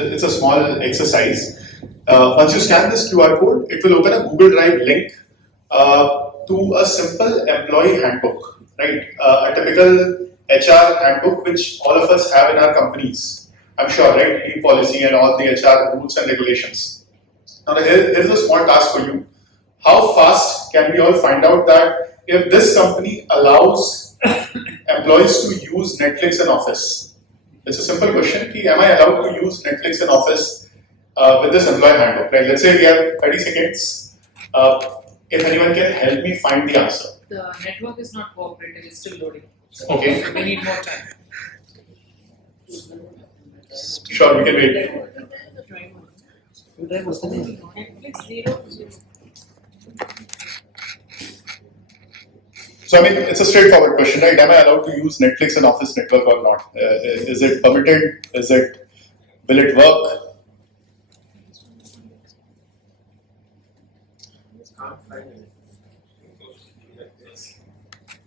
and it's a small exercise. Once you scan this QR code, it will open a Google Drive link to a simple employee handbook, right? A typical HR handbook, which all of us have in our companies. I'm sure, right? Leave policy and all the HR rules and regulations. Now, here's a small task for you. How fast can we all find out that if this company allows employees to use Netflix in office? It's a simple question. Am I allowed to use Netflix in office with this employee handbook? Right? Let's say we have 30 seconds. If anyone can help me find the answer. The network is not cooperative, it's still loading. Okay. So we need more time. Sure, we can wait. So I mean, it's a straightforward question, right? Am I allowed to use Netflix and Office network or not? Is it permitted? Will it work?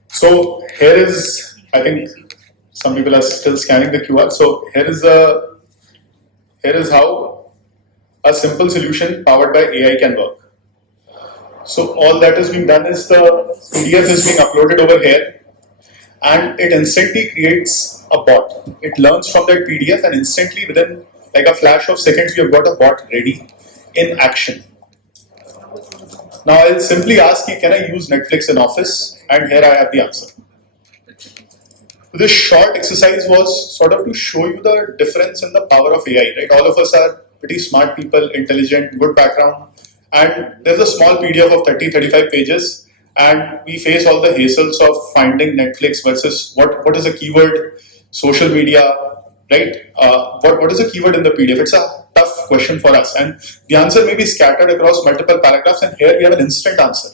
So here is, I think some people are still scanning the QR. So here is how a simple solution powered by AI can work. So all that is being done is the PDF is being uploaded over here, and it instantly creates a bot. It learns from that PDF, and instantly within like a flash of seconds, we have got a bot ready in action. Now I'll simply ask you, can I use Netflix in Office? And here I have the answer. So this short exercise was sort of to show you the difference in the power of AI, right? All of us are pretty smart people, intelligent, good background, and there's a small PDF of 30-35 pages, and we face all the hassles of finding Netflix versus what is a keyword, social media, right? What is a keyword in the PDF? It's a tough question for us, and the answer may be scattered across multiple paragraphs, and here we have an instant answer.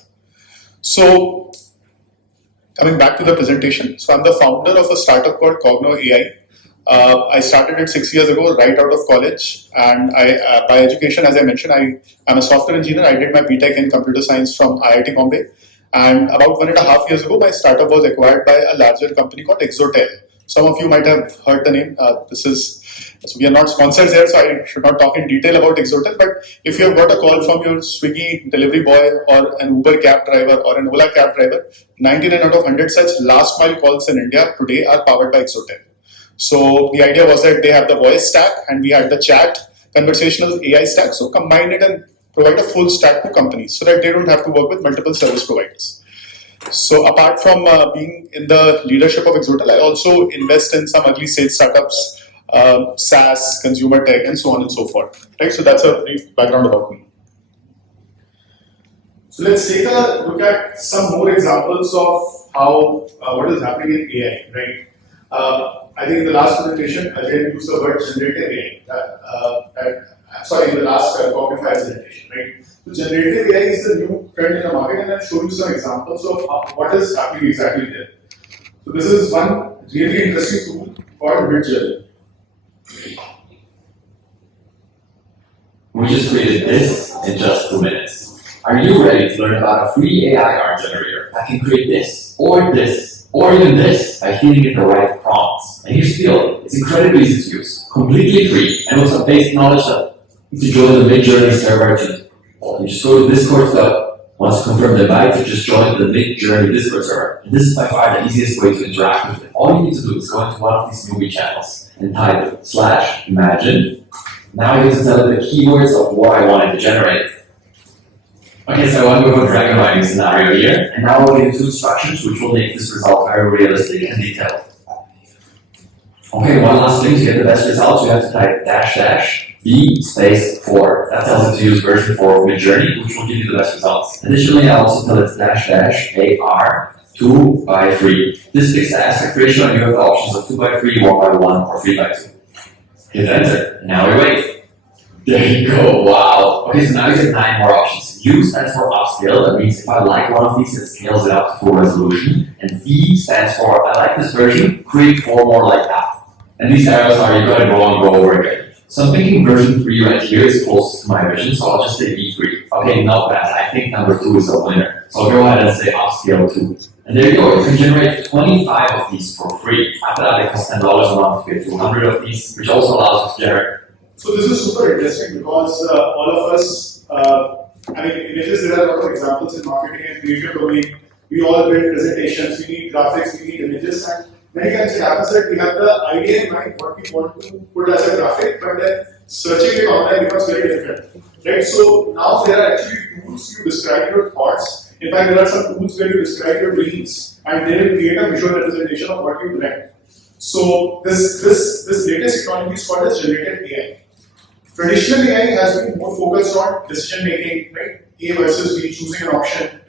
So coming back to the presentation, so I'm the founder of a startup called Cogno AI. I started it 6 years ago, right out of college, and by education, as I mentioned, I'm a software engineer. I did my BTech in computer science from IIT Bombay, and about 1.5 years ago, my startup was acquired by a larger company called Exotel. Some of you might have heard the name. So we are not sponsors here, so I should not talk in detail about Exotel, but if you have got a call from your Swiggy delivery boy or an Uber cab driver or an Ola cab driver, 99 out of 100 such last mile calls in India today are powered by Exotel. So the idea was that they have the voice stack and we had the chat conversational AI stack, so combine it and provide a full stack to companies so that they don't have to work with multiple service providers. So apart from being in the leadership of Exotel, I also invest in some early stage startups, SaaS, consumer tech, and so on and so forth. Right? So that's a brief background about me. So let's take a look at some more examples of how what is happening in AI. Right? I think in the last presentation, Ajay used the word generative AI. In the last Cognified presentation, right? So generative AI is the new trend in the market, and I'll show you some examples of what is happening exactly there. So this is one really interesting tool called Midjourney. We just created this in just 2 minutes. Are you ready to learn about a free AI art generator that can create this, or even this by feeding it the right prompts? And here's the deal, it's incredibly easy to use, completely free, and with some basic knowledge that to join the Midjourney server you just go to Discord. Once you confirm the invite, you just join the Midjourney Discord server. And this is by far the easiest way to interact with it. All you need to do is go into one of these movie channels and type /imagine. Now you get to tell it the keywords of what I wanted to generate. Okay, so I want to go for a dragon riding scenario here, and now we'll give you 2 instructions which will make this result very realistic and detailed. Okay, one last thing, to get the best results, you have to type --B_4. That tells it to use version 4 of Midjourney, which will give you the best results. Additionally, I also tell it --AR 2x3. This fixed the aspect ratio, and you have the options of 2x3, 1x1, or 3x2. Hit enter. Now we wait. There you go. Wow. Okay, so now you get 9 more options. U stands for upscale. That means if I like one of these, it scales it up to full resolution. And V stands for I like this version, create 4 more like that. And these arrows are you gotta go and go over again. So I'm thinking version 3 right here is closest to my vision, so I'll just say V3. Okay, not bad. I think number 2 is the winner. So I'll go ahead and say upscale 2. And there you go. You can generate 25 of these for free. After that, it costs $10 a month to get 200 of these, which also allows you to generate So this is super interesting because all of us, I mean, images, there are a lot of examples in marketing and creative domain. We all build presentations, we need graphics, we need images, and many times it happens that we have the idea in mind what we want to put as a graphic, but then searching it online becomes very difficult. Right? So now there are actually tools to describe your thoughts. In fact, there are some tools where you describe your dreams and they will create a visual representation of what you dreamt. So this latest technology is called as generative AI. Traditional AI has been more focused on decision making, right? A versus B, choosing an option.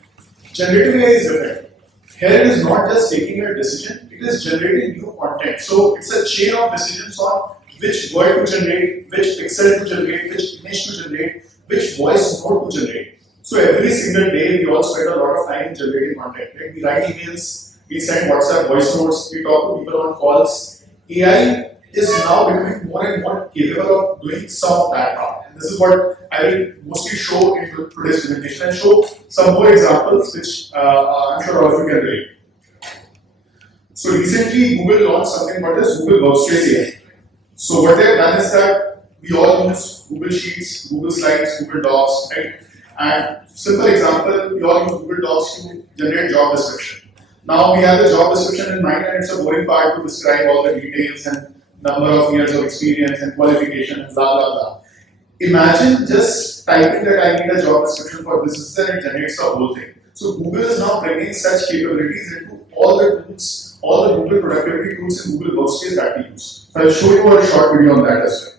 Generative AI is different. Here it is not just taking a decision, it is generating new content. So it's a chain of decisions on which word to generate, which pixel to generate, which image to generate, which voice note to generate. So every single day we all spend a lot of time in generating content. Right? We write emails, we send WhatsApp voice notes, we talk to people on calls. AI is now becoming more and more capable of doing some of that part. And this is what I will mostly show in today's presentation and show some more examples which I'm sure all of you can relate. So recently Google launched something called as Google Workspace AI. So what they have done is that we all use Google Sheets, Google Slides, Google Docs, right? And simple example, we all use Google Docs to generate job description. Now we have the job description in mind and it's a boring part to describe all the details and number of years of experience and qualification and blah blah blah. Imagine just typing that I need a job description for this and it generates the whole thing. So Google is now bringing such capabilities into all the tools, all the Google productivity tools in Google Workspace that we use. So I'll show you a short video on that as well.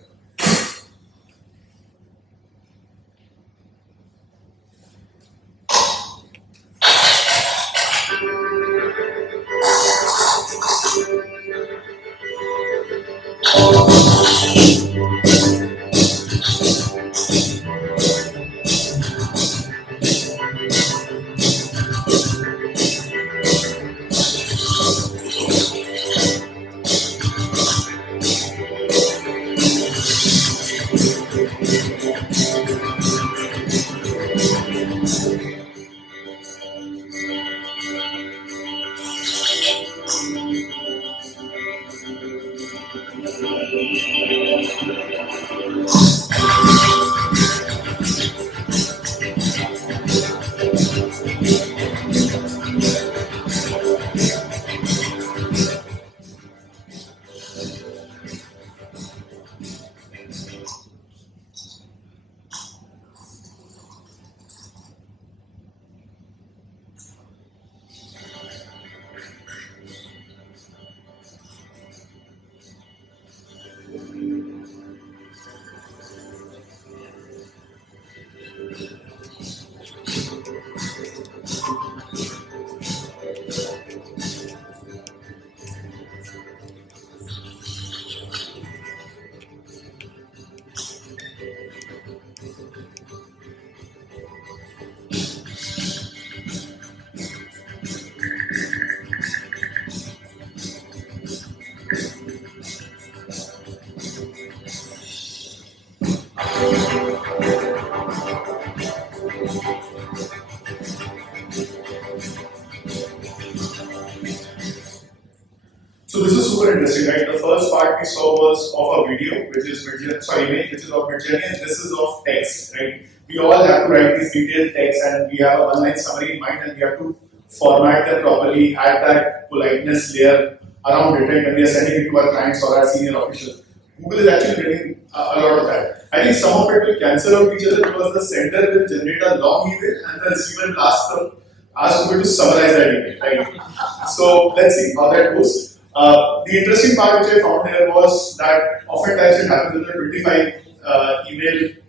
So this is super interesting, right? The first part we saw was of a video, which is image, which is of Midjourney, and this is of text, right? We all have to write these detailed text, and we have a one-line summary in mind, and we have to format them properly, add that politeness layer around it, right? When we are sending it to our clients or our senior officials. Google is actually bringing a lot of that. I think some of it will cancel out each other because the sender will generate a long email and the receiver will ask Google to summarize that email, right? So let's see how that goes. The interesting part which I found here was that oftentimes it happens with a 25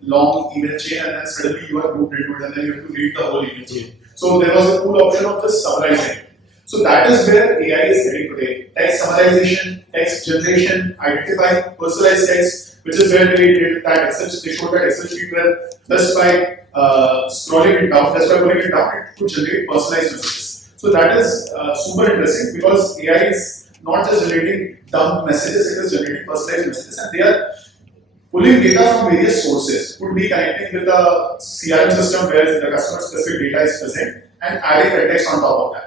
long email chain and then suddenly you are grouped into it and then you have to read the whole email chain. So there was a cool option of just summarizing. So that is where AI is heading today. Text summarization, text generation, identifying personalized text, which is where they did that Excel, they showed that Excel sheet where just by scrolling it down, just by pulling it down, it could generate personalized messages. So that is super interesting because AI is not just generating dumb messages, it is generating personalized messages and they are pulling data from various sources. Could be connecting with a CRM system where the customer specific data is present and adding context on top of that.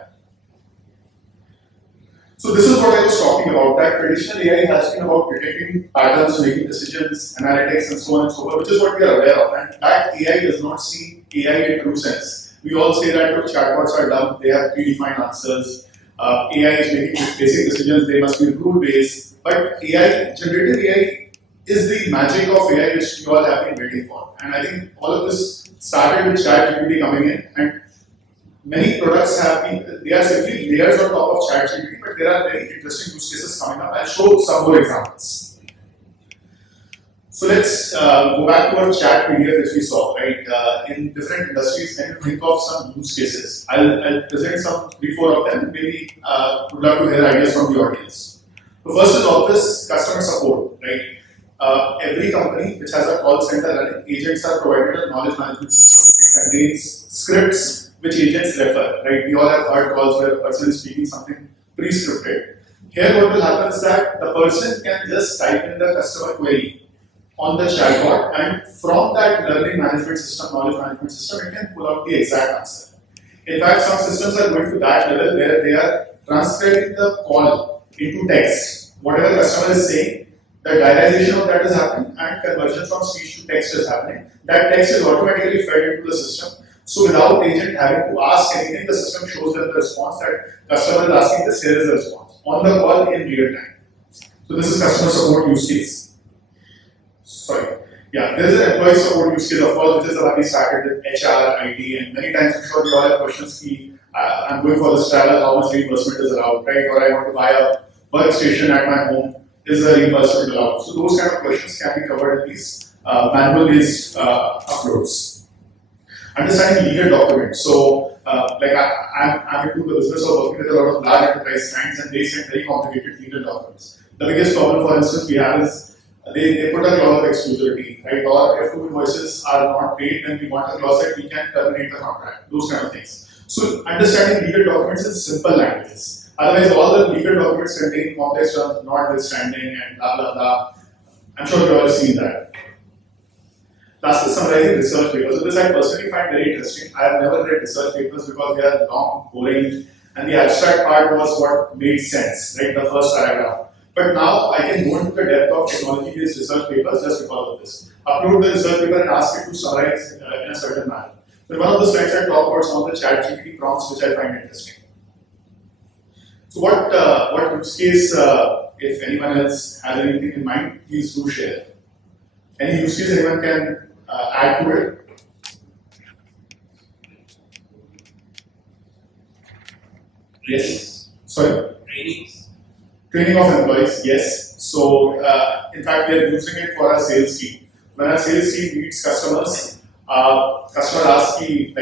So this is what I was talking about, that traditional AI has been about predicting patterns, making decisions, analytics, and so on and so forth, which is what we are aware of. And that AI does not see AI in true sense. We all say that chatbots are dumb, they have predefined answers, AI is making basic decisions, they must be rule-based. But AI, generative AI, is the magic of AI which you all have been waiting for. And I think all of this started with ChatGPT coming in, and many products have been, they are simply layers on top of ChatGPT, but there are very interesting use cases coming up. I'll show some more examples. So let's go back to our chat PDF which we saw, right? In different industries, can you think of some use cases? I'll present some 3-4 of them. Maybe would love to hear ideas from the audience. So first is obvious customer support, right? Every company which has a call center running, agents are provided a knowledge management system. It contains scripts which agents refer, right? We all have heard calls where a person is speaking something pre-scripted. Here what will happen is that the person can just type in the customer query on the chatbot, and from that learning management system, knowledge management system, it can pull out the exact answer. In fact, some systems are going to that level where they are transcribing the call into text. Whatever customer is saying, the diarization of that is happening and conversion from speech to text is happening. That text is automatically fed into the system. So without agent having to ask anything, the system shows them the response that customer is asking this, here is the response. On the call in real time. So this is customer support use case. Sorry. Yeah, there is an employee support use case, of course, which is the one we started with HR, IT, and many times I'm sure you all have questions. I'm going for this travel, how much reimbursement is allowed, right? Or I want to buy a workstation at my home, is the reimbursement allowed? So those kind of questions can be covered in these manual-based uploads. Understanding legal documents. So, I'm into the business of working with a lot of large enterprise clients, and they send very complicated legal documents. The biggest problem, for instance, we have is they put a clause of exclusivity, right? Or if two invoices are not paid, then we want a clause that we can terminate the contract. Those kind of things. So understanding legal documents in simple languages. Otherwise, all the legal documents contain complex terms, notwithstanding, and blah blah blah. I'm sure you all have seen that. Last is summarizing research papers. So this I personally find very interesting. I have never read research papers because they are long, boring, and the abstract part was what made sense, right? The first paragraph. But now I can go into the depth of technology-based research papers just because of this. Upload the research paper and ask it to summarize in a certain manner. So one of the slides I talk about some of the ChatGPT prompts which I find interesting. So what use case, if anyone else has anything in mind, please do share. Any use case anyone can add to it? Yes. Sorry. Training of employees, yes. So, in fact, we are using it for our sales team. When our sales team meets customers, customer asks me,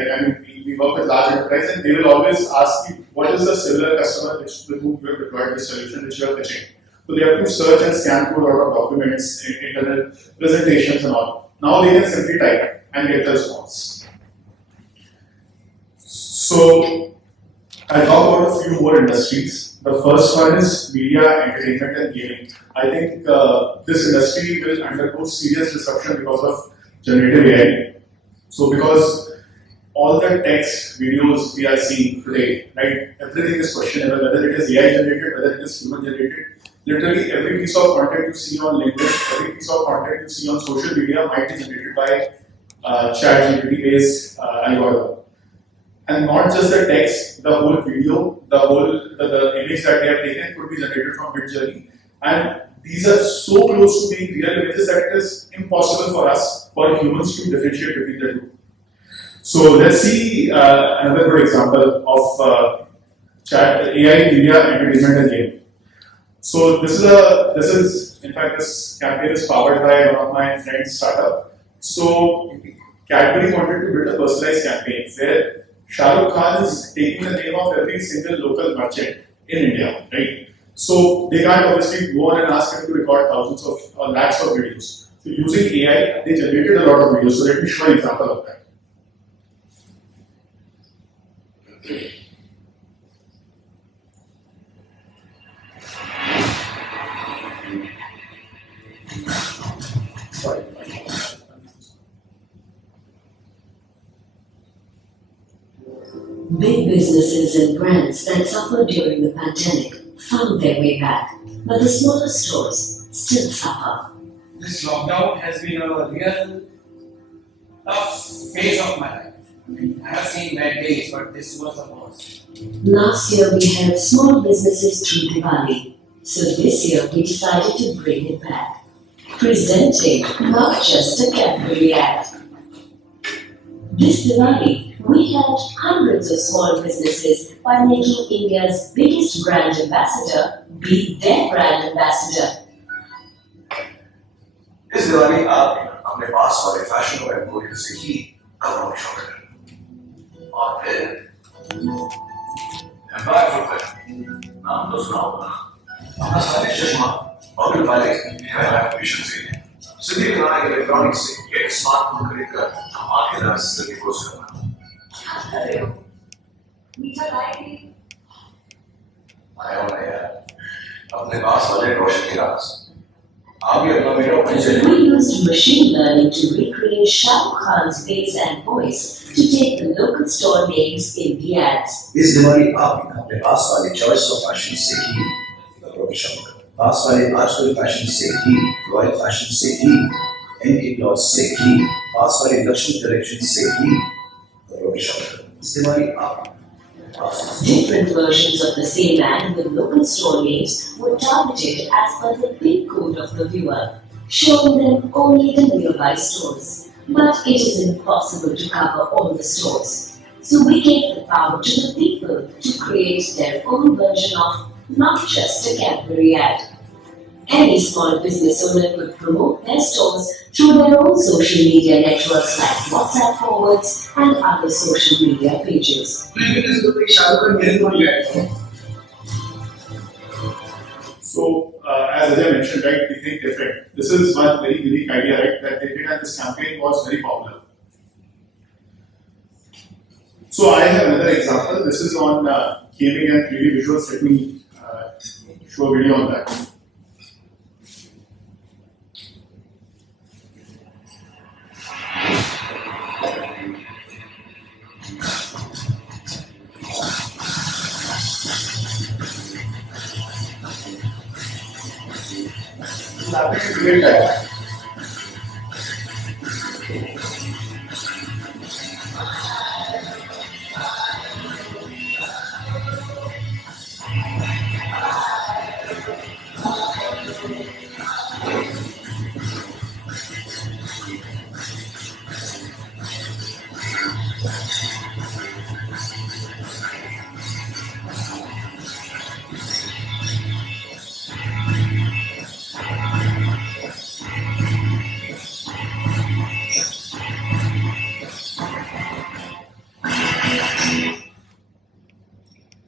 we work with large enterprise, and they will always ask me, what is the similar customer with whom you have deployed this solution which you are pitching? So they have to search and scan through a lot of documents, internet presentations and all. Now they can simply type and get the response. So, I'll talk about a few more industries. The first one is media, entertainment, and gaming. I think this industry will undergo serious disruption because of generative AI. So, because all the text, videos we are seeing today, right, everything is questionable, whether it is AI generated, whether it is human generated. Literally, every piece of content you see on LinkedIn, every piece of content you see on social media might be generated by ChatGPT-based algorithm. And not just the text, the whole video, the image that they have taken could be generated from Midjourney. And these are so close to being real images that it is impossible for us, for humans, to differentiate between the two. So let's see another good example of AI, media, entertainment, and game. So this is in fact this campaign is powered by one of my friends' startup. So Cadbury wanted to build a personalized campaign where Shah Rukh Khan is taking the name of every single local merchant in India, right? So they can't obviously go on and ask him to record thousands of or lakhs of videos. So using AI, they generated a lot of videos. So let me show an example of that. Sorry. Big businesses and brands that suffered during the pandemic found their way back, but the smaller stores still suffer. This lockdown has been a real tough phase of my life. I have seen bad days, but this was the worst. Last year we helped small businesses through Diwali, so this year we decided to bring it back. Presenting not just a Cadbury ad. This Diwali, we helped hundreds of small businesses by making India's biggest brand ambassador be their brand ambassador. इस दिवाली आप अपने पास वाले fashion और emporium से ही कपड़ों में shopping करें और फिर एम्पायर फुटवेयर नाम तो सुना होगा अपना सारे चश्मा बबल वाले हेयर एप्लीकेशन से सिद्धि बनाने के इलेक्ट्रॉनिक्स से एक स्मार्टफोन खरीदकर हम आगे रास्ते से क्रॉस करना अरे मीठा लाएंगे आया होना यार अपने पास वाले रोशन के राज आप भी अपना वीडियो अपनी channel We used machine learning to recreate Shah Rukh Khan's face and voice to take the local store names in the ads. इस दिवाली आप अपने पास वाले चॉइस ऑफ फैशन से ही कपड़ों की शॉपिंग करें पास वाले आजकल फैशन से ही रॉयल फैशन से ही एनके क्लॉथ से ही पास वाले लक्ष्मी कलेक्शन से ही कपड़ों की शॉपिंग करें इस दिवाली आप Different versions of the same ad with local store names were targeted as per the PIN code of the viewer, showing them only the nearby stores. But it is impossible to cover all the stores. So we gave the power to the people to create their own version of not just a Cadbury ad. Any small business owner could promote their stores through their own social media networks like WhatsApp forwards and other social media pages. So, as Ajay mentioned, right, we think different. This is one very unique idea, right, that they did, and this campaign was very popular. So, I have another example. This is on gaming and 3D visuals. Let me show a video on that. Great idea.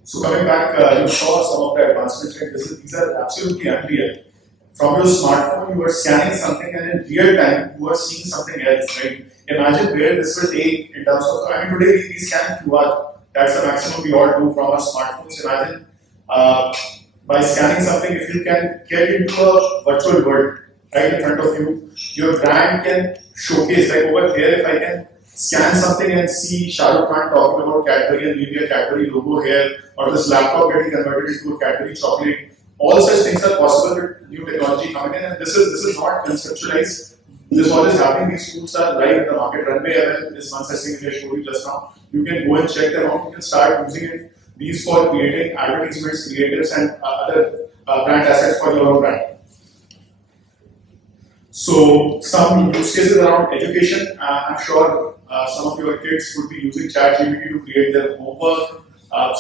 So coming back, you saw some of the advancements. Right? These are absolutely unreal. From your smartphone, you are scanning something, and in real time, you are seeing something else. Right? Imagine where this will take in terms of. I mean, today we scan QR. That's the maximum we all do from our smartphones. Imagine by scanning something, if you can get into a virtual world right in front of you, your brand can showcase. Like over here, if I can scan something and see Shah Rukh Khan talking about Cadbury and maybe a Cadbury logo here, or this laptop getting converted into a Cadbury chocolate. All such things are possible with new technology coming in, and this is not conceptualized. This all is happening. These tools are live in the market. Runway ML is one such thing which I showed you just now. You can go and check them out. You can start using it. These for creating advertisements, creatives, and other brand assets for your own brand. So some use cases around education. I'm sure some of your kids would be using ChatGPT to create their homework.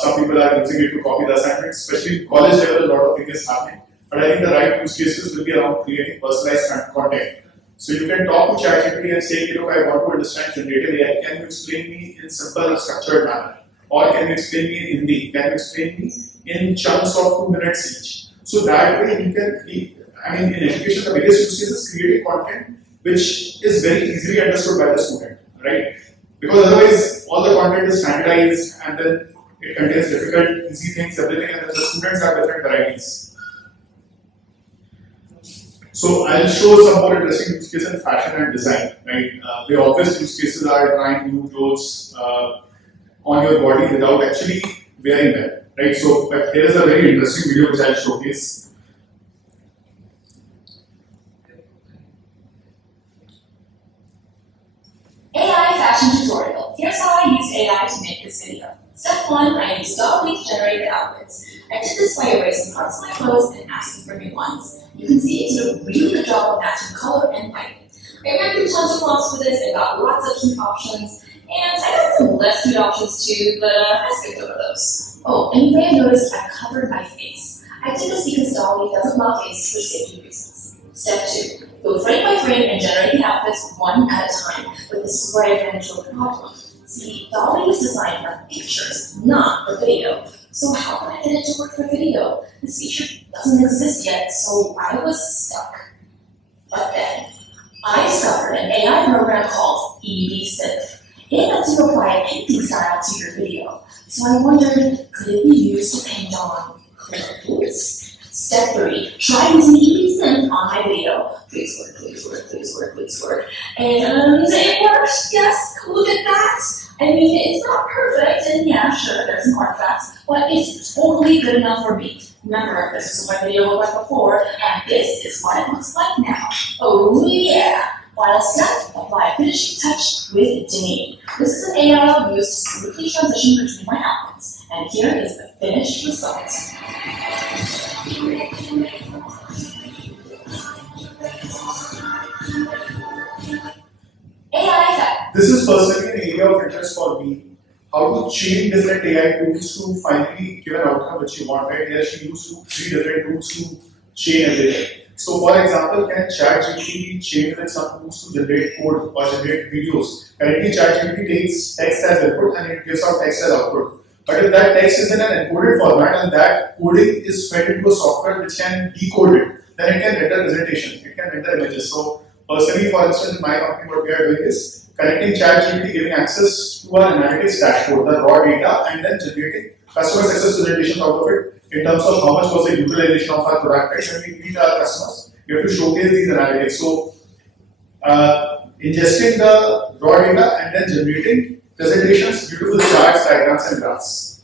Some people are using it to copy the assignments, especially college level. A lot of things is happening. But I think the right use cases will be around creating personalized content. So you can talk to ChatGPT and say, look, I want to understand generative AI. Can you explain me in simple and structured manner? Or can you explain me in Hindi? Can you explain me in chunks of 2 minutes each? So that way you can be, in education, the biggest use case is creating content which is very easily understood by the student, right? Because otherwise, all the content is standardized and then it contains difficult, easy things, everything, and then the students have different varieties. So I'll show some more interesting use cases in fashion and design, right? The obvious use cases are trying new clothes on your body without actually wearing them. right? So, but here is a very interesting video which I'll showcase. AI fashion tutorial. Here's how I used AI to make this video. Step 1, I used Dolly to generate the outfits. I did this by erasing parts of my clothes and asking for new ones. You can see it did a really good job of matching color and lighting. I ran through tons of prompts for this and got lots of cute options. And I got some less cute options too, but I skipped over those. Oh, and you may have noticed I covered my face. I did this because Dolly doesn't love faces for safety reasons. Step 2, go frame by frame and generate the outfits one at a time, but this is where I ran into a problem. See, Dolly is designed for pictures, not for video. So how can I get it to work for video? This feature doesn't exist yet, so I was stuck. But then, I discovered an AI program called EB-Synth. It lets you apply a painting style to your video. So I wondered, could it be used to paint on clothes? Step 3, try using EB-Synth on my video. Please work, please work, please work, please work. And it works, yes, look at that. I mean, it's not perfect, and yeah, sure, there's some artifacts, but it's totally good enough for me. Remember, this is what my video looked like before, and this is what it looks like now. Oh yeah! Final step, apply a finishing touch with Dane. This is an AI I'll use to smoothly transition between my outfits, and here is the finished result. AI. This is personally an area of interest for me. How to chain different AI tools to finally give an outcome which you want, right? Here she used 3 different tools to chain everything. So for example, can ChatGPT be chained with some tools to generate code or generate videos? Currently ChatGPT takes text as input and it gives out text as output. But if that text is in an encoded format and that coding is fed into a software which can decode it, then it can render presentations, it can render images. So personally, for instance, in my company, what we are doing is connecting ChatGPT, giving access to our analytics dashboard, the raw data, and then generating customer success presentations out of it in terms of how much was the utilization of our product. Right? When we meet our customers, we have to showcase these analytics. So, ingesting the raw data and then generating presentations, beautiful charts, diagrams, and graphs.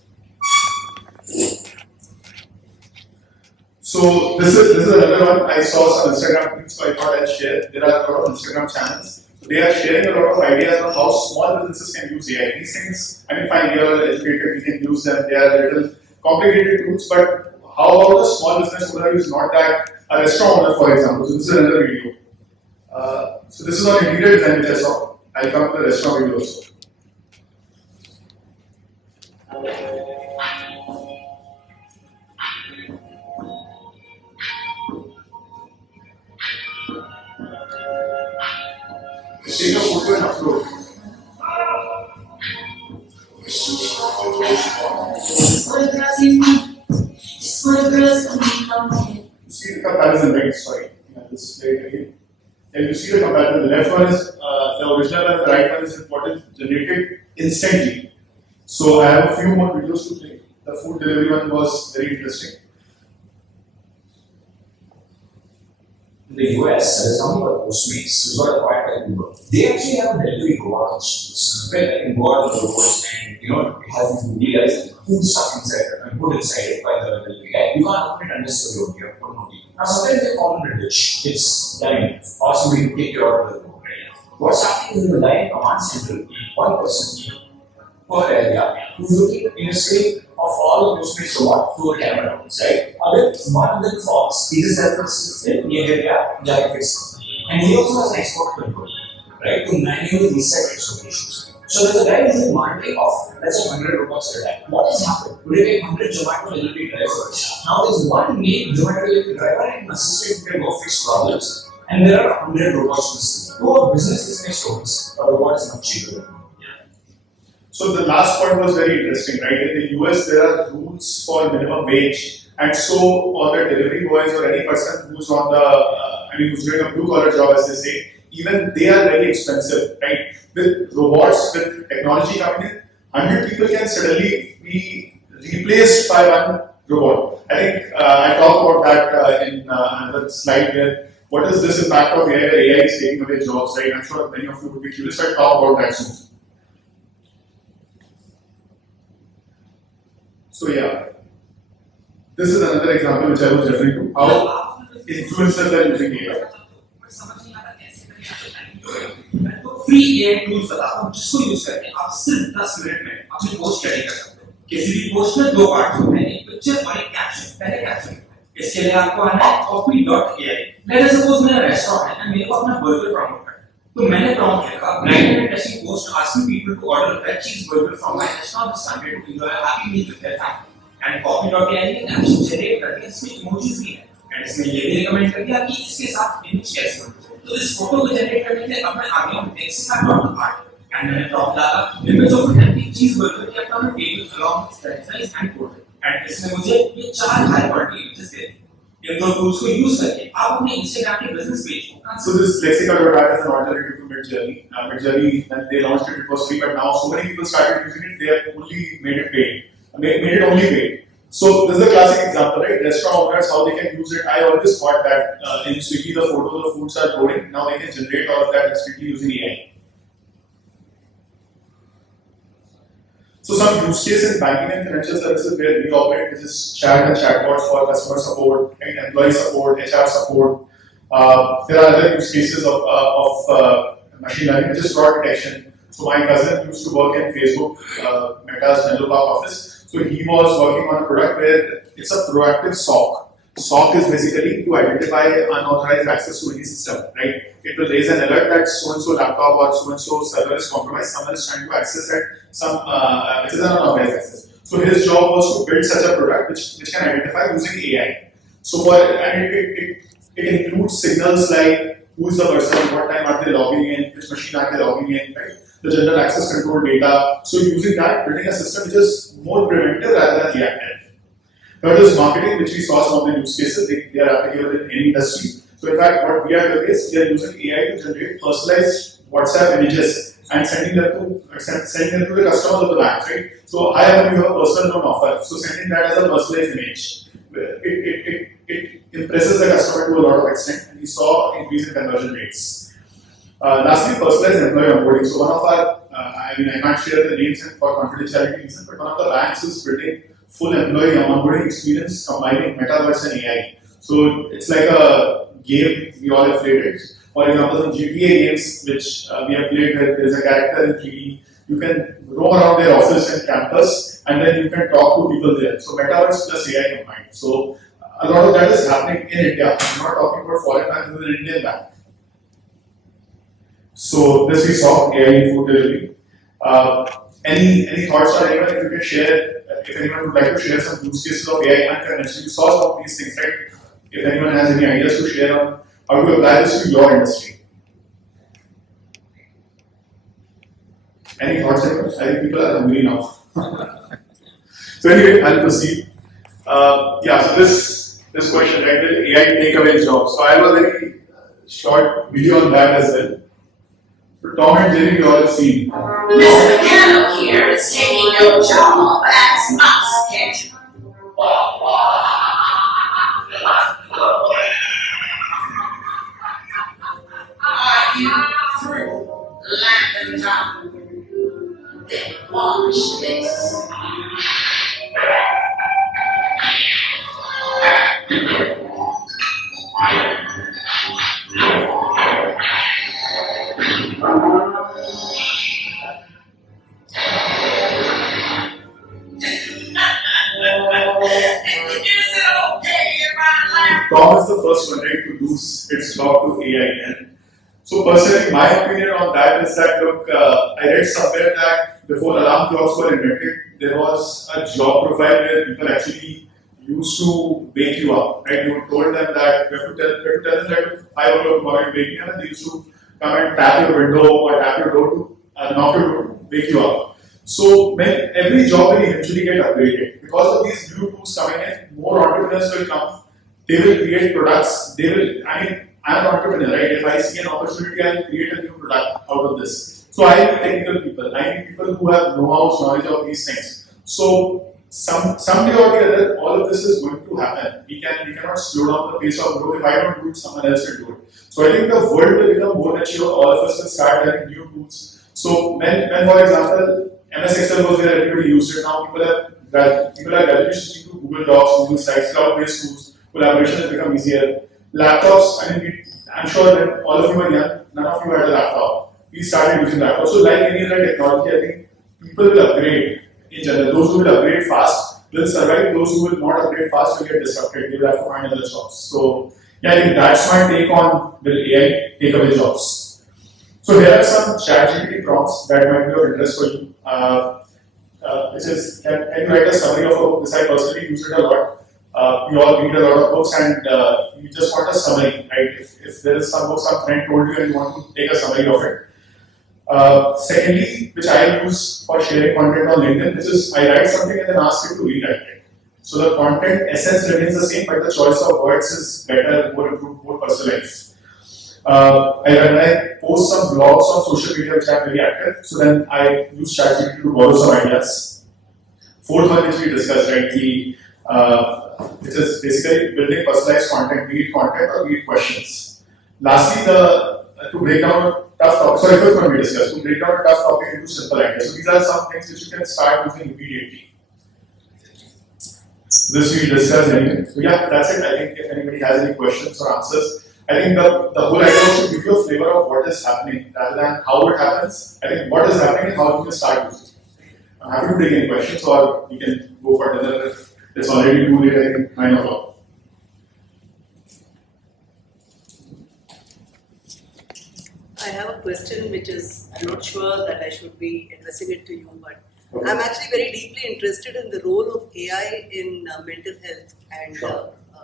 So this is another one. I saw some Instagram tweets, so I thought I'd share. There are a lot of Instagram channels. So they are sharing a lot of ideas on how small businesses can use AI. These things, I mean, fine, we are educated, we can use them. They are a little complicated tools, but how about a small business owner who is not that, a restaurant owner, for example? So this is another video. So this is on interior design which I saw. I'll come to the restaurant video also. Just take a photo and upload. See the comparison, right? Sorry, this play it again. And you see the comparison. The left one is the original and the right one is what is generated instantly. So I have a few more videos to play. The food delivery one was very interesting. In the US, there is something called Postmates, which got acquired by Uber. They actually have a delivery robot which where you go out of the robots and it has these media food stuff inside and put inside it by the delivery guy. You can't open it unless you're here. Now sometimes they fall in a ditch. It's dying. Or somebody take your order to the road. What's happening is the dying command center, one person per area who's looking in a screen of all the Postmates robot through a camera, right? Other one of them falls, he just has a near area, fix. And he also has an export control, right? To manually reset its locations. So there's a guy who's doing monitoring of let's say 100 robots at a time. What has happened? Today we have 100 Zomato delivery drivers. Now there's one main Zomato delivery driver and an assistant who can go fix problems. And there are 100 robots in the city. To a business next stories, a robot is much cheaper. So the last point was very interesting, right? In the US, there are rules for minimum wage, and so all the delivery boys or any person who's on the, who's doing a blue collar job, as they say, even they are very expensive, right? With robots, with technology coming in, 100 people can suddenly be replaced by one robot. I think I talk about that in another slide here. What is this impact of AI? AI is taking away jobs, right? I'm sure many of you would be curious. I'll talk about that soon. So yeah, this is another example which I was referring to, how influencers are using AI. तो free AI tools बताओ जिसको use करके आप सिर्फ 10 minute में अपनी post ready कर सकते हो। किसी भी पोस्ट में दो पार्ट होते हैं, एक पिक्चर और एक कैप्शन। पहले कैप्शन, इसके लिए आपको आना है copy.ai। लेट्स सपोज मेरा रेस्टोरेंट है, मेरे को अपना बर्गर प्रमोट करना है, तो मैंने प्रॉम्प्ट लिखा brand and testing post asking people to order veg cheese burger from my restaurant this Sunday to enjoy a happy meal with their family. And copy.ai ने कैप्शन जनरेट करके इसमें emojis भी है एंड इसमें ये भी recommend कर दिया कि इसके साथ इमेज कैसे हो। तो इस फोटो को जनरेट करने के लिए अब मैं आ गया हूं टेक्स्ट का डॉट आर्ट एंड मैंने प्रॉम्प्ट डाला इमेज ऑफ अ हैप्पी चीज बर्गर के अपना table along with size and code and इसने मुझे ये 4 हाई क्वालिटी इमेजेस दे दी। इन दो टूल्स को यूज करके आप अपने इंस्टाग्राम के बिजनेस पेज को So this lexica.art is an alternative to Midjourney. Midjourney, when they launched it, it was free, but now so many people started using it. They have only made it paid, made it only paid. So this is a classic example, right? Restaurant owners, how they can use it. I always thought that in Swiggy the photos of foods are loading. Now they can generate all of that instantly using AI. So some use case in banking and financial services where we operate, this is chat and chatbots for customer support, right? Employee support, HR support. There are other use cases of machine learning, which is fraud detection. So my cousin used to work in Facebook, Meta's Menlo Park office. So he was working on a product where it's a proactive SOC. SOC is basically to identify unauthorized access to any system, right? It will raise an alert that so-and-so laptop or so-and-so server is compromised, someone is trying to access it, it is an unauthorized access. So his job was to build such a product which can identify using AI. So it includes signals like who is the person, what time are they logging in, which machine are they logging in, right? The general access control data. So using that, building a system which is more preventive rather than reactive. Third is marketing, which we saw some of the use cases. They are applicable in any industry. So in fact, what we are doing is we are using AI to generate personalized WhatsApp images and sending them to the customers of the bank, right? So I have a personal loan offer. So sending that as a personalized image, it impresses the customer to a lot of extent, and we saw increase in conversion rates. Lastly, personalized employee onboarding. So one of our, I can't share the names for confidentiality reasons, but one of the banks is building full employee onboarding experience combining metaverse and AI. So it's like a game we all have played it. For example, in GTA games, which we have played with, there is a character in 3D. You can roam around their office and campus, and then you can talk to people there. So metaverse plus AI combined. So a lot of that is happening in India. I'm not talking about foreign banks, this is an Indian bank. So this we saw AI in food delivery. Any thoughts on anyone? If you can share, if anyone would like to share some use cases of AI unconventional, you saw some of these things, right? If anyone has any ideas to share on how to apply this to your industry. Any thoughts? I think people are hungry now. So anyway, I'll proceed. So this question, right? Will AI take away jobs? So I have a very short video on that as well. So Tom and Jerry, you all have seen. Mr. Mechanic here is taking your job as not scheduled. Are you through laughing, John? Then watch this. Tom is the first one, right, to lose its job to AI. And so personally, my opinion on that is that, look, I read somewhere that before alarm clocks were invented, there was a job profile where people actually used to wake you up, right? You told them that you have to tell them that 5 o'clock in the morning wake me up, and they used to come and tap your window or tap your door to knock your door to wake you up. So when every job will eventually get upgraded. Because of these new tools coming in, more entrepreneurs will come. They will create products. I'm an entrepreneur, right? If I see an opportunity, I'll create a new product out of this. So I need technical people. I need people who have knowledge of these things. So someday or the other, all of this is going to happen. We cannot slow down the pace of growth. If I don't do it, someone else will do it. So I think the world will become more mature. All of us will start learning new tools. So when for example, MS Excel was there, everybody used it. Now people have that people are gradually switching to Google Docs, Google Slides, cloud-based tools. Collaboration has become easier. Laptops, I mean, I'm sure that all of you are young, none of you had a laptop. We started using laptops. So like any other technology, I think people will upgrade in general. Those who will upgrade fast will survive. Those who will not upgrade fast will get disrupted. They will have to find other jobs. So yeah, I think that's my take on will AI take away jobs. So here are some ChatGPT prompts that might be of interest for you. Which is, can you write a summary of a book? This I personally use it a lot. We all read a lot of books and you just want a summary, right? If there is some book some friend told you and you want to take a summary of it. Secondly, which I use for sharing content on LinkedIn, which is I write something and then ask you to rewrite it. So the content essence remains the same, but the choice of words is better, more improved, more personalized. When I post some blogs on social media which I'm very active, so then I use ChatGPT to borrow some ideas. Fourth one which we discussed, right? Which is basically building personalized content, be it content or be it questions. Lastly, to break down a tough topic, sorry, fifth one we discussed, to break down a tough topic into simple ideas. So these are some things which you can start using immediately. This we discussed anyway. So yeah, that's it. I think if anybody has any questions or answers, I think the whole idea should give you a flavor of what is happening rather than how it happens. I think what is happening and how you can start using it. I'm happy to take any questions or we can go for dinner if it's already too late, I think 9 o'clock. I have a question which is, I'm not sure that I should be addressing it to you, but okay. I'm actually very deeply interested in the role of AI in mental health and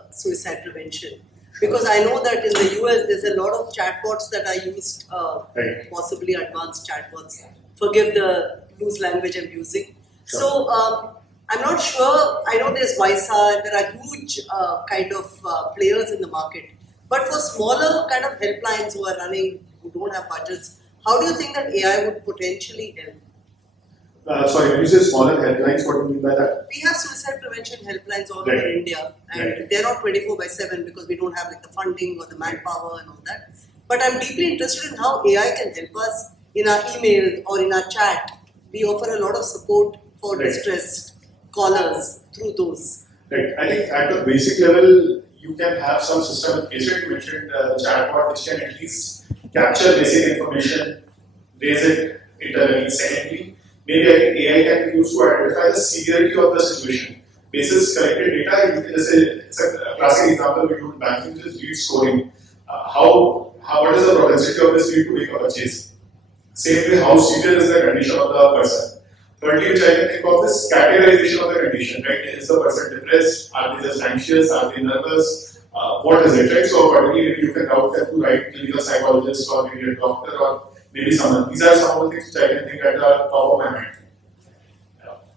suicide prevention. Because I know that in the US there's a lot of chatbots that are used, possibly advanced chatbots. Forgive the loose language I'm using. Sure. So I'm not sure, I know there's Visa, there are huge kind of players in the market. But for smaller kind of helplines who are running, who don't have budgets, how do you think that AI would potentially help? Sorry, when you say smaller helplines, what do you mean by that? We have suicide prevention helplines all over India, and they're not 24/7 because we don't have like the funding or the manpower and all that. But I'm deeply interested in how AI can help us in our email or in our chat. We offer a lot of support for distressed callers through those. Right. I think at the basic level, you can have some system. You mentioned the chatbot, which can at least capture basic information, raise it internally. Secondly, maybe I think AI can be used to identify the severity of the situation. Basis collected data, it's a classic example we do in banking, which is lead scoring. What is the propensity of this lead to make a purchase? Same way, how severe is the condition of the person? Thirdly, which I can think of is categorization of the condition, right? Is the person depressed? Are they just anxious? Are they nervous? What is it, right? So accordingly, maybe you can route them to right clinical psychologist or maybe a doctor or maybe someone. These are some of the things which I can think at the top of my mind.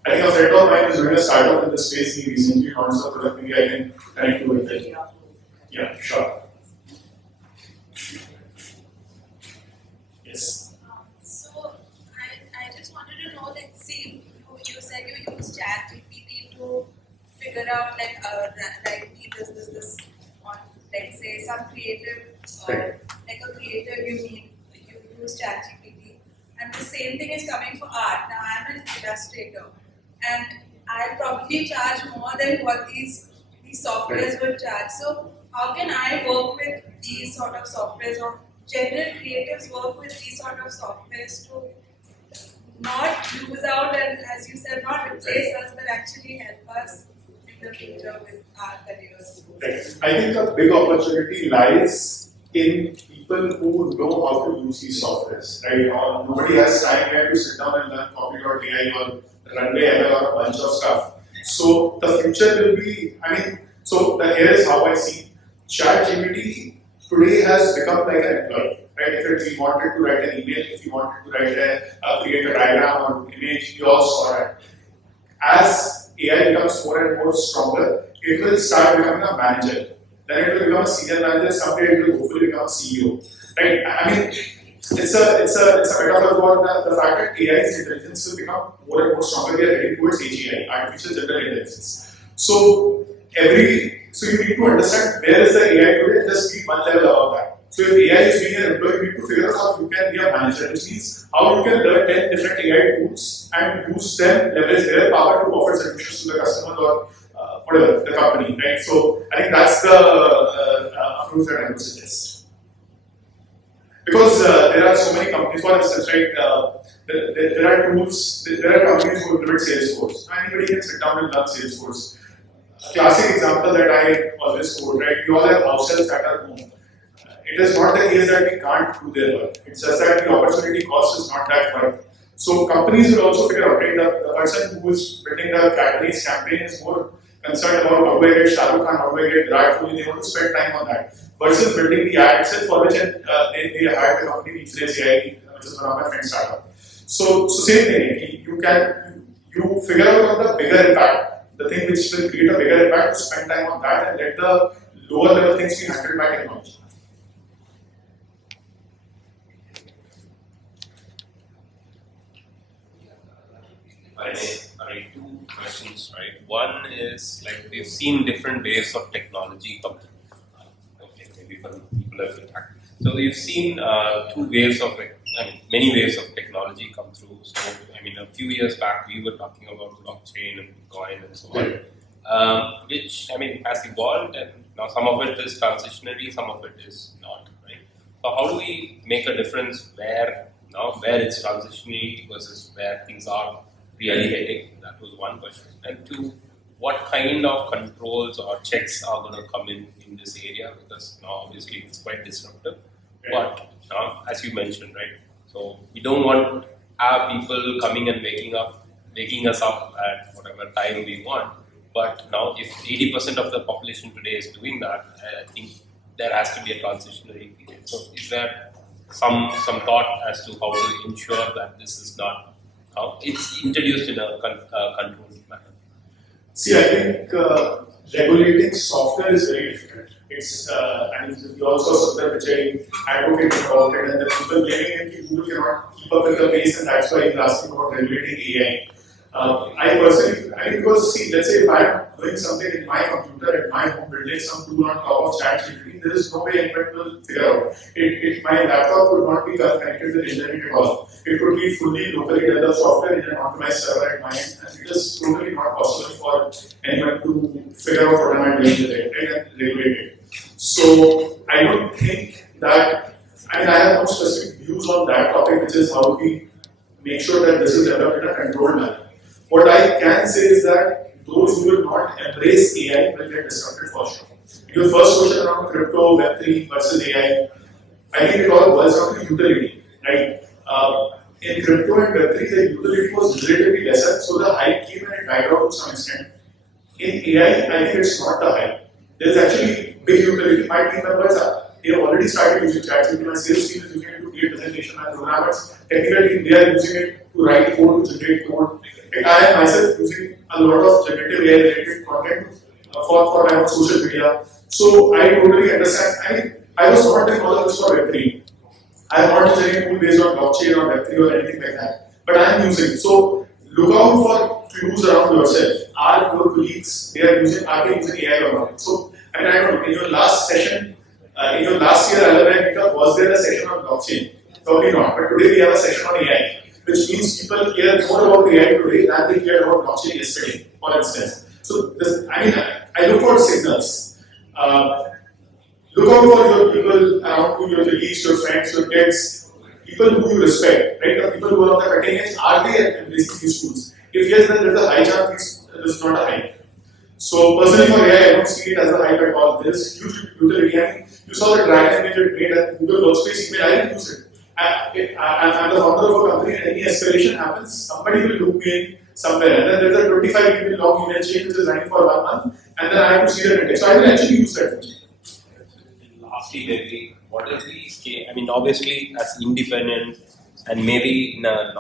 I think a friend of mine is doing a startup in this space. He recently launched a product. Maybe I can connect you with it. Yeah, sure. Yes. So I just wanted to know that, see, you said you use ChatGPT to figure out like write me this on, let's say, some creative like a creative you use ChatGPT, and the same thing is coming for art. Now I'm an illustrator, and I probably charge more than what these softwares would charge. So how can I work with these sort of softwares, or general creatives work with these sort of softwares to not lose out and, as you said, not replace us, but actually help us in the future with our careers? I think a big opportunity lies in people who know how to use these softwares, right? Nobody has time here to sit down and learn copy.ai or runway ML or a bunch of stuff. So the future will be, here is how I see ChatGPT today has become like an employee, right? If we wanted to write an email, if we wanted to create a diagram or image, we all saw that. As AI becomes more and more stronger, it will start becoming a manager. Then it will become a senior manager. Someday it will hopefully become a CEO, right? It's a metaphor for the fact that AI's intelligence will become more and more stronger. We are heading towards AGI, artificial general intelligence. So you need to understand where is the AI today and just be one level above that. So if AI is being an employee, you need to figure out how you can be a manager, which means how you can learn 10 different AI tools and use them, leverage their power to offer solutions to the customer or whatever, the company, right? So I think that's the approach that I would suggest. Because there are so many companies, for instance, right, there are tools, there are companies who implement Salesforce. Anybody can sit down and learn Salesforce. A classic example that I always quote, right, we all have house helps at our home. It is not the case that we can't do their work. It's just that the opportunity cost is not that high. So companies will also figure out, right, the person who is building the Cadbury's campaign is more concerned about how do I get Shah Rukh Khan, how do I get Virat Kohli, they want to spend time on that. Versus building the ad itself, for which they hired the company Rephrase AI, which is one of my friends' startup. So same thing, you figure out on the bigger impact, the thing which will create a bigger impact, to spend time on that and let the lower level things be handled by technology. Alright, two questions, right? One is like we've seen different waves of technology come through. Okay, maybe for people have been active. So we've seen two waves of, many waves of technology come through. So, a few years back we were talking about blockchain and Bitcoin and so on, which, has evolved, and now some of it is transitionary, some of it is not, right? So how do we make a difference where it's transitionary versus where things are really heading? That was one question. And two, what kind of controls or checks are going to come in this area? Because now obviously it's quite disruptive. But as you mentioned, right? So we don't want to have people coming and waking us up at whatever time we want. But now if 80% of the population today is doing that, I think there has to be a transitionary period. So is there some thought as to how to ensure that this is not it's introduced in a controlled manner? See, I think regulating software is very difficult. It's we also something which I advocate about it, and the people blaming him Google cannot keep up with the pace, and that's why he's asking about regulating AI. I personally, because see, let's say if I'm doing something in my computer at my home, building some tool on top of ChatGPT, there is no way anyone will figure out. My laptop would not be connected to the internet at all. It could be fully locally developed software in an optimized server at my end, and it is totally not possible for anyone to figure out what am I doing with it and regulate it. So I don't think that, I have no specific views on that topic, which is how we make sure that this is developed in a controlled manner. What I can say is that those who will not embrace AI will get disrupted for sure. Your first question around crypto, Web3 versus AI, I think it all boils down to utility, right? In crypto and Web3, the utility was relatively lesser, so the hype came and it died out to some extent. In AI, I think it's not the hype. There's actually big utility. My team members they have already started using ChatGPT. My sales team is using it to create presentation. My programmers, technically, they are using it to write code, to generate code. And I am myself using a lot of generative AI related content for my own social media. So I totally understand. I was not doing all of this for Web3. I am not using a tool based on blockchain or Web3 or anything like that. But I am using. So look out for clues around yourself. Are your colleagues are they using AI or not? So I don't know. In your last session, in your last year Alumni meetup, was there a session on blockchain? Probably not. But today we have a session on AI, which means people care more about AI today than they cared about blockchain yesterday, for instance. So I look for signals. Look out for your people around you, your colleagues, your friends, your kids, people who you respect, right? The people who are on the cutting edge, are they embracing these tools? If yes, then there's a high chance this is not a hype. So personally for AI, I don't see it as a hype at all. There's huge utility. You saw the drag image it made at Google Workspace email, I didn't use it. I'm the founder of a company, and any escalation happens, somebody will loop me in somewhere. And then there's a 25 email long email chain which is running for 1 month, and then I have to see the index. So I will actually use that. Lastly, maybe, what is the scale? Obviously, as independent and maybe in a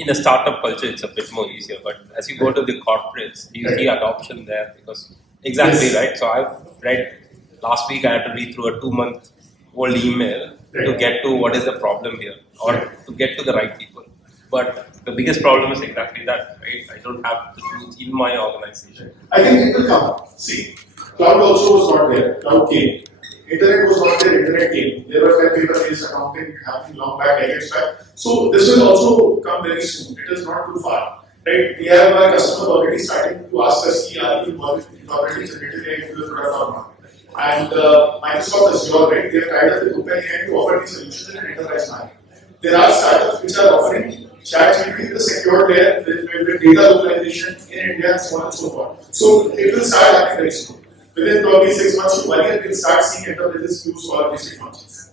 in a startup culture, it's a bit more easier. But as you go to the corporates, do you see adoption there? Because exactly right. So I've read last week. I had to read through a 2-month-old email to get to what is the problem here, or to get to the right people. But the biggest problem is exactly that, right? I don't have the tools in my organization. I think it will come. See, cloud also was not there. Cloud came. Internet was not there, internet came. There was like paper-based accounting happening long back, decades back. So this will also come very soon. It is not too far. Right? We have our customers already starting to ask us, are you incorporating generative AI into the product or not? And Microsoft Azure, right? They have tied up with OpenAI to offer these solutions in an enterprise manner. There are startups which are offering ChatGPT the secure layer with data localization in India and so on and so forth. So it will start happening very soon. Within probably 6 months to 1 year, we'll start seeing enterprises use for these technologies.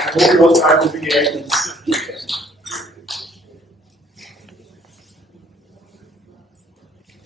I hope you all start using AI tools.